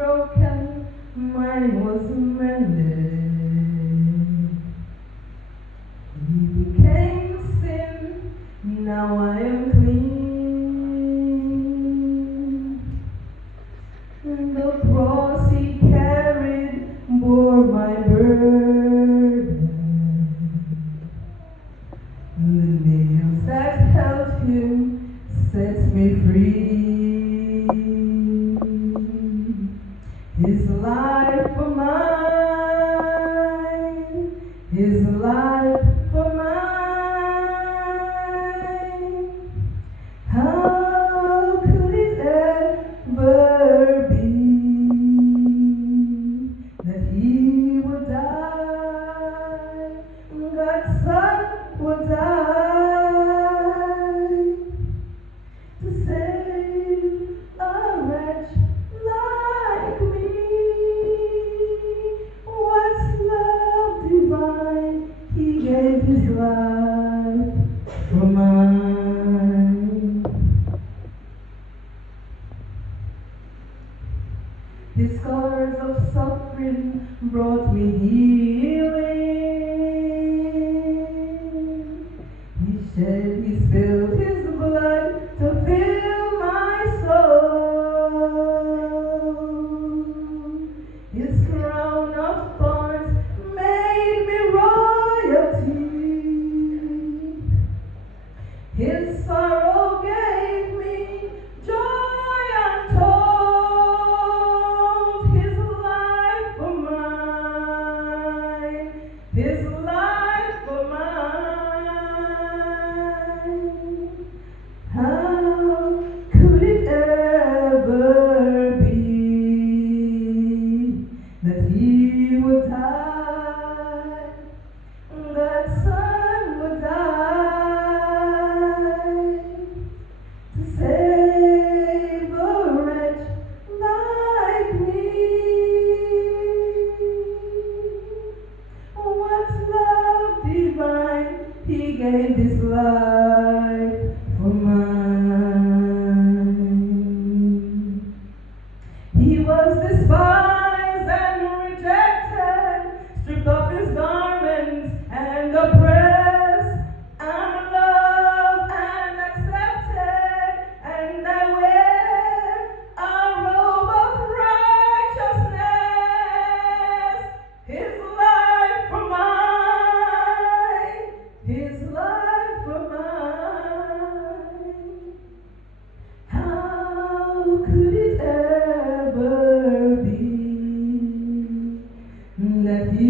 broken, mine was mended. He became sin, now I am clean. The cross he carried bore my burden. The nails that held him set me free. His life for mine, his life for mine. How could it ever be that he would die, God's son would die to save a wretch like me? What love divine, he gave his life for mine. His scars of suffering brought me healing. He spilled his blood to fill my soul. His crown of thorns made me royalty. His sorrow gave me joy untold. His life for mine, his life for mine. How could it ever be that he would die, God's son would die to save a wretch like me? What love divine, he gave his life for mine. He was despised and rejected, stripped of his garments and oppressed. I'm loved and accepted, and I wear a robe of righteousness. His life for mine, his life for mine. How could it ever be that he